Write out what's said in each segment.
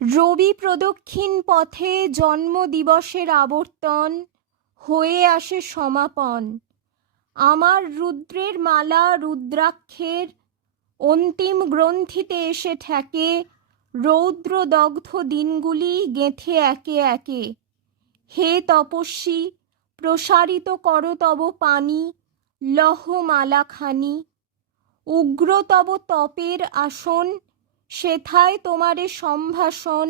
রবি প্রদক্ষিণ পথে জন্মদিবসের আবর্তন হয়ে আসে সমাপন। আমার রুদ্রের মালা রুদ্রাক্ষের অন্তিম গ্রন্থিতে এসে ঠেকে রৌদ্রদগ্ধ দিনগুলি গেঁথে একে একে। হে তপস্বী, প্রসারিত কর তব পানি লহ মালাখানি। উগ্র তব তপের আসন, সেথায় তোমারে সম্ভাষণ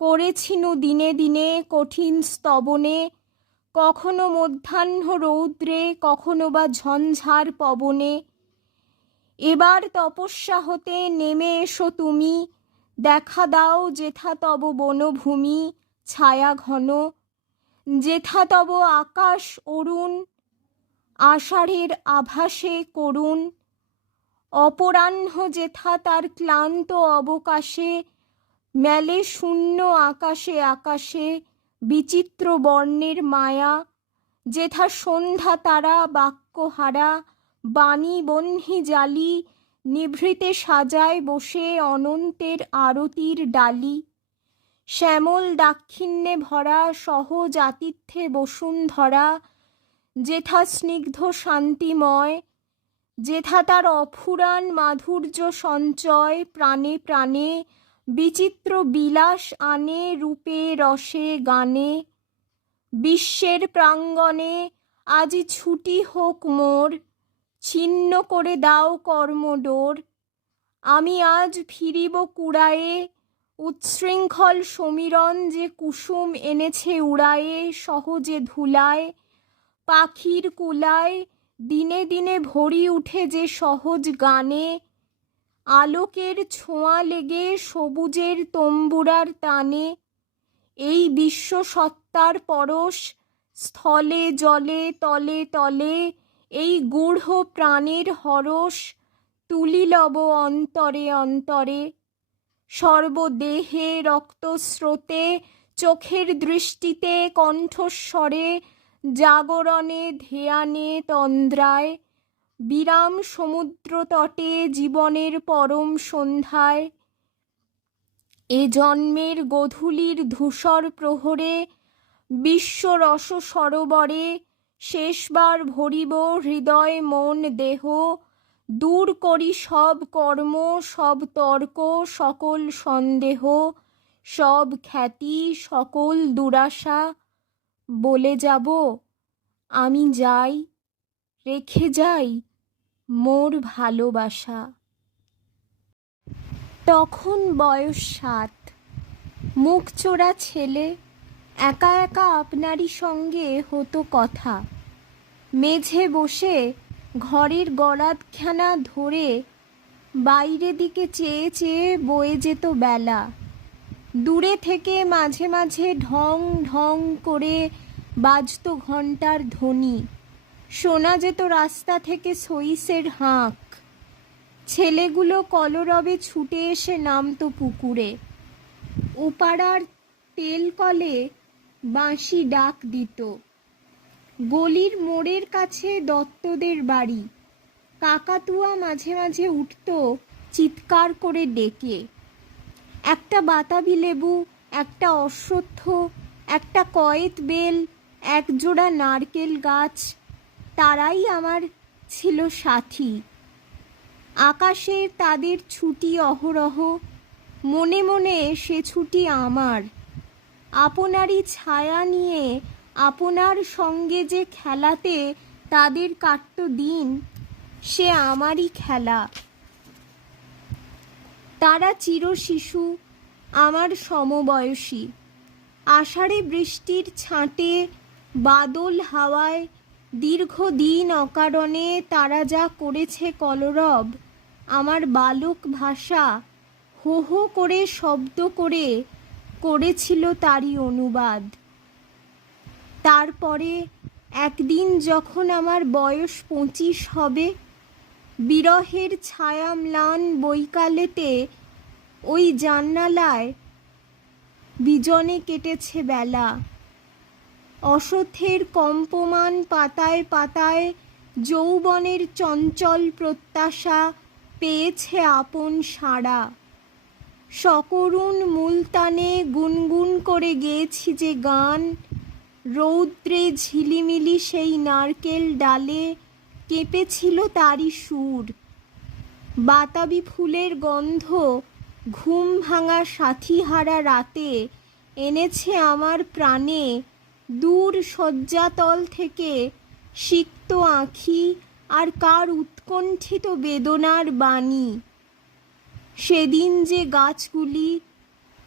করেছিনু দিনে দিনে কঠিন স্তবনে। কখনো মধ্যাহ্ন রৌদ্রে, কখনো বা ঝঞ্ঝার পবনে। এবার তপস্যা হতে নেমে এসো তুমি, দেখা দাও যেথা তব বনভূমি ছায়া ঘন, যেথা তব আকাশ অরুণ আষাঢ়ের আভাসে করুণ। অপরাহ্ন যেথা তার ক্লান্ত অবকাশে মেলে শূন্য আকাশে আকাশে বিচিত্র বর্ণের মায়া। যেথা সন্ধ্যা তারা বাক্যহারা বাণী বহ্নি জালি নিভৃতে সাজায় বসে অনন্তের আরতির ডালি। শ্যামল দাক্ষিণ্যে ভরা সহজ আতিথ্যে বসুন্ধরা, যেথা স্নিগ্ধ শান্তিময়, যেথা তার অফুরান মাধুর্য সঞ্চয় প্রাণে প্রাণে বিচিত্র বিলাস আনে রূপে রসে গানে। বিশ্বের প্রাঙ্গণে আজি ছুটি হোক মোর, ছিন্ন করে দাও কর্মডোর। আমি আজ ফিরিব কুড়ায়ে, উচ্ছৃঙ্খল সমীরণ যে কুসুম এনেছে উড়ায়ে সহজে ধুলায়। পাখির কুলায় দিনে দিনে ভরি উঠে যে সহজ গানে, আলোকের ছোঁয়া লেগে সবুজের তম্বুরার টানে। এই বিশ্ব সত্তার পরশ স্থলে জলে তলে তলে, এই গূঢ় প্রাণের হরষ তুলিলব অন্তরে অন্তরে। সর্বদেহে রক্তস্রোতে চোখের দৃষ্টিতে কণ্ঠস্বরে জাগরণে ধ্যানে তন্দ্রায়, বিরাম সমুদ্র তটে জীবনের পরম সন্ধ্যায়। এ জন্মের গোধূলির ধূসর প্রহরে বিশ্ব রস সরোবরে শেষবার ভরিব হৃদয় মন দেহ। দূর করি সব কর্ম সব তর্ক সকল সন্দেহ, সব খ্যাতি সকল দুরাশা। বলে যাব আমি যাই, রেখে যাই মোর ভালোবাসা। তখন বয়স 7, মুখ চোরা ছেলে, একা একা আপনারই সঙ্গে হতো কথা। মেঝে বসে ঘরের গরাদখানা ধরে বাইরে দিকে চেয়ে চেয়ে বয়ে যেত বেলা। দূরে থেকে মাঝে মাঝে ঢং ঢং করে বাজতো ঘণ্টার ধ্বনি, শোনা যেত রাস্তা থেকে সইসের হাঁক। ছেলেগুলো কলরবে ছুটে এসে নামতো পুকুরে। ওপাড়ার তেল কলে বাঁশি ডাক দিত। গলির মোড়ের কাছে দত্তদের বাড়ি, কাকাতুয়া মাঝে মাঝে উঠত চিৎকার করে ডেকে। একটা বাতাবি লেবু, একটা অশ্বত্থ, একটা কয়েত বেল, একজোড়া নারকেল গাছ, তারাই আমার ছিল সাথী। আকাশে তাদের ছুটি অহরহ, মনে মনে সে ছুটি আমার। আপনারই ছায়া নিয়ে আপনার সঙ্গে যে খেলাতে তাদের কাটত দিন, সে আমারই খেলা। তারা চিরশিশু, আমার সমবয়সী। আষাঢ়ে বৃষ্টির ছাঁটে বাদল হাওয়ায় দীর্ঘদিন অকারণে তারা যা করেছে কলরব, আমার বালক ভাষা হো হো করে শব্দ করে করেছিল তারই অনুবাদ। তারপরে একদিন যখন আমার বয়স 25 হবে, বিরহের ছায়া ম্লান বৈকালেতে ওই জান্নালায় বিজনে কেটেছে বেলা। অসথের কম্পমান পাতায় পাতায় যৌবনের চঞ্চল প্রত্যাশা পেয়েছে আপন সাড়া। সকরুণ মুলতানে গুনগুন করে গেয়েছি যে গান, রৌদ্রে ঝিলিমিলি সেই নারকেল ডালে কেঁপেছিল তারই সুর। বাতাবি ফুলের গন্ধ ঘুম ভাঙা সাথীহারা রাতে এনেছে আমার প্রাণে দূর শয্যাতল থেকে সিক্ত আঁখি আর কার উৎকণ্ঠিত বেদনার বাণী। সেদিন যে গাছগুলি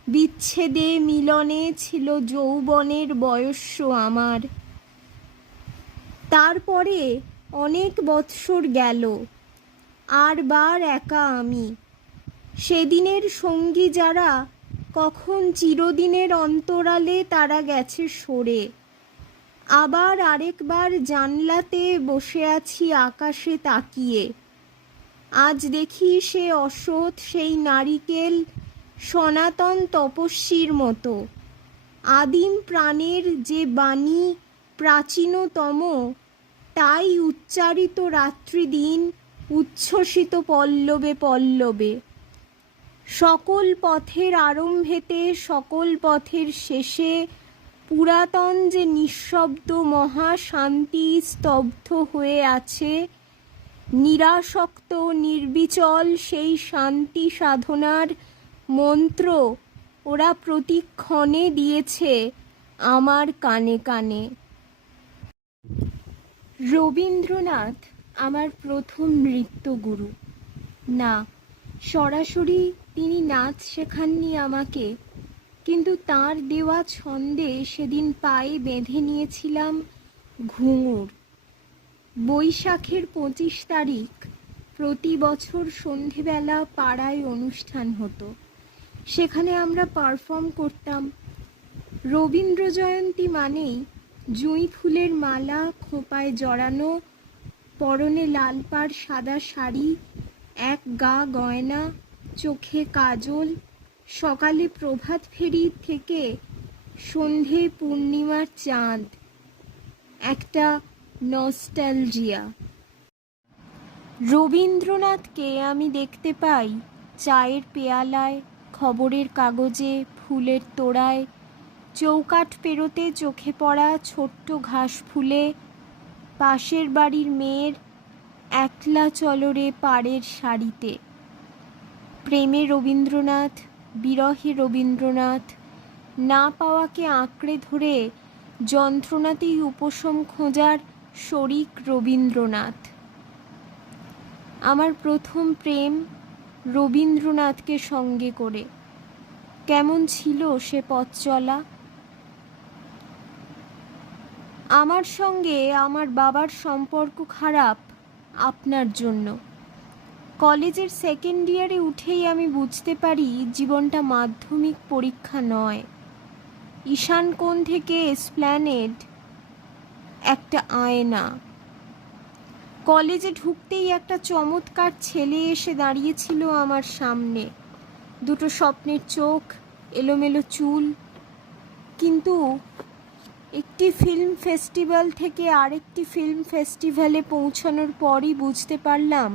বিচ্ছেদে মিলনে ছিল যৌবনের বয়স্য আমার। তারপরে অনেক বৎসর গেল, আর বার একা আমি। সেদিনের সঙ্গী যারা কখন চিরদিনের অন্তরালে তারা গেছে সরে। আবার আরেকবার জানলাতে বসে আছি আকাশে তাকিয়ে। আজ দেখি সে অসৎ সেই নারিকেল সনাতন তপস্বীর মতো। আদিম প্রাণের যে বাণী প্রাচীনতম, তাই উচ্চারিত রাত্রিদিন উচ্ছ্বসিত পল্লবে পল্লবে। সকল পথের আরম্ভেতে সকল পথের শেষে পুরাতন যে নিঃশব্দ মহাশান্তি স্তব্ধ হয়ে আছে, নিরাসক্ত নির্বিচল সেই শান্তি সাধনার মন্ত্র ওরা প্রতিক্ষণে দিয়েছে আমার কানে কানে। রবীন্দ্রনাথ আমার প্রথম নৃত্যগুরু। না, সরাসরি তিনি নাচ শেখাননি আমাকে, কিন্তু তাঁর দেওয়া ছন্দে সেদিন পায়ে বেঁধে নিয়েছিলাম ঘুঙুর। বৈশাখের 25 তারিখ প্রতি বছর সন্ধেবেলা পাড়ায় অনুষ্ঠান হতো, সেখানে আমরা পারফর্ম করতাম। রবীন্দ্র জয়ন্তী মানেই জুঁই ফুলের মালা খোঁপায় জড়ানো, পরনে লাল পাড় সাদা শাড়ি, এক গা গয়না, চোখে কাজল, সকালে প্রভাত ফেরি থেকে সন্ধে পূর্ণিমার চাঁদ, একটা নস্টালজিয়া। রবীন্দ্রনাথকে আমি দেখতে পাই চায়ের পেয়ালায়, খবরের কাগজে, ফুলের তোড়ায়, চৌকাঠ পেরোতে চোখে পড়া ছোট্ট ঘাস ফুলে, পাশের বাড়ির মেয়ের একলা চলরে পাড়ের শাড়িতে। প্রেমে রবীন্দ্রনাথ, বিরহে রবীন্দ্রনাথ, না পাওয়াকে আঁকড়ে ধরে যন্ত্রণাতেই উপশম খোঁজার শরিক রবীন্দ্রনাথ। আমার প্রথম প্রেম রবীন্দ্রনাথকে সঙ্গে করে। কেমন ছিল সে পথ চলা! আমার সঙ্গে আমার বাবার সম্পর্ক খারাপ আপনার জন্য। কলেজের সেকেন্ড ইয়ারে উঠেই আমি বুঝতে পারি জীবনটা মাধ্যমিক পরীক্ষা নয়। ঈশান কোণ থেকে এসপ্ল্যানেড একটা আয়না। কলেজে ঢুকতেই একটা চমৎকার ছেলে এসে দাঁড়িয়েছিল আমার সামনে, দুটো স্বপ্নের চোখ, এলোমেলো চুল। কিন্তু একটি ফিল্ম ফেস্টিভ্যাল থেকে আরেকটি ফিল্ম ফেস্টিভ্যালে পৌঁছানোর পরই বুঝতে পারলাম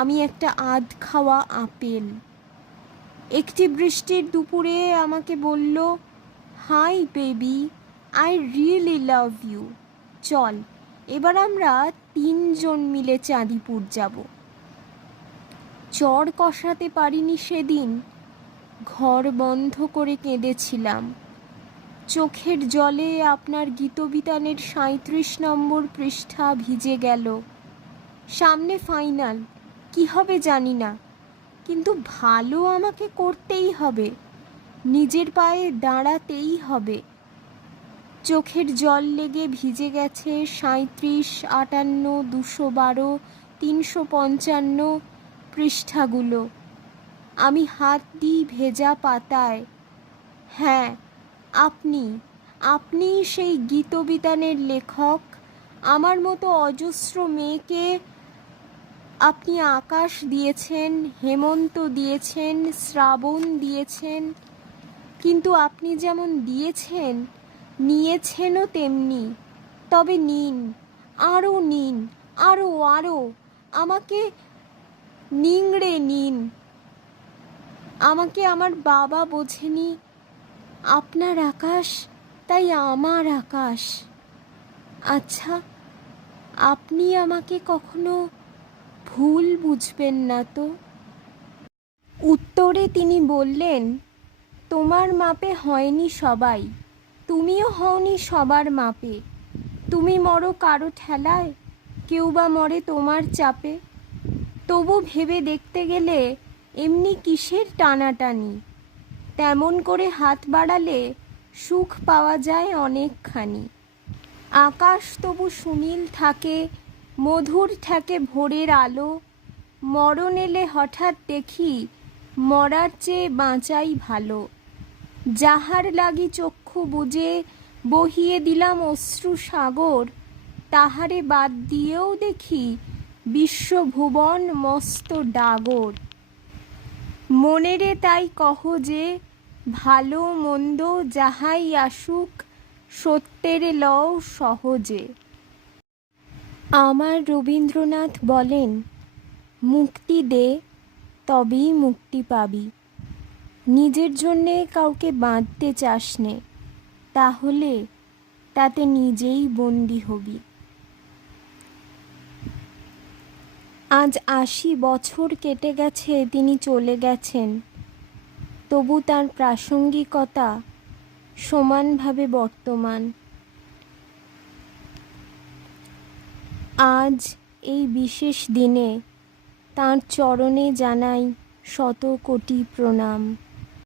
আমি একটা আধ খাওয়া আপেল। একটি বৃষ্টির দুপুরে আমাকে বলল, hi baby, I really love you, চল এবার আমরা 3 জন মিলে চাঁদিপুর যাব। চর কষাতে পারিনি সেদিন, ঘর বন্ধ করে কেঁদেছিলাম। চোখের জলে আপনার গীতবিতানের 37 নম্বর পৃষ্ঠা ভিজে গেল। সামনে ফাইনাল, কি হবে জানি না, কিন্তু ভালো আমাকে করতেই হবে, নিজের পায়ে দাঁড়াতেই হবে। চোখের জল লেগে ভিজে গেছে 37, 58, 212, 355 পৃষ্ঠাগুলো। আমি হাত দিই ভেজা পাতায়। হ্যাঁ, আপনি সেই গীতবিতানের লেখক। আমার মতো অজস্র মেয়েকে আপনি আকাশ দিয়েছেন, হেমন্ত দিয়েছেন, শ্রাবণ দিয়েছেন, কিন্তু আপনি যেমন দিয়েছেন নিয়েছেনও তেমনি। তবে নিন, আরও নিন, আরও আরও আমাকে নিংড়ে নিন। আমাকে আমার বাবা বোঝেনি, আপনার আকাশ তাই আমার আকাশ। আচ্ছা, আপনি আমাকে কখনো ভুল বুঝবেন না তো? উত্তরে তিনি বললেন, তোমার মাপে হয়নি সবাই, তুমিও হওনি সবার মাপে। তুমি মরো কারো ঠেলায়, কেউ বা মরে তোমার চাপে। তবু ভেবে দেখতে গেলে এমনি কিসের টানাটানি, তেমন করে হাত বাড়ালে সুখ পাওয়া যায় অনেকখানি। আকাশ তবু সুনীল থাকে, মধুর ঠেকে ভোরের আলো। মরণ এলে হঠাৎ দেখি, মরার চেয়ে বাঁচাই ভালো। যাহার লাগি চক্ষু বুজে বহিয়ে দিলাম অশ্রু সাগর, তাহারে বাদ দিয়েও দেখি বিশ্বভুবন মস্ত ডাগর। মনেরে তাই কহ যে, ভালো মন্দ যাহাই আসুক, সত্যেরে লও সহজে। আমার রবীন্দ্রনাথ বলেন, মুক্তি দে, তবেই মুক্তি পাবি। নিজের জন্যে কাউকে বাঁধতে চাস নে, তাহলে তাতে নিজেই বন্দী হবি। আজ ৮০ বছর কেটে গেছে তিনি চলে গেছেন, তবু তার প্রাসঙ্গিকতা সমানভাবে বর্তমান। আজ এই বিশেষ দিনে তাঁর চরণে জানাই শত কোটি প্রণাম।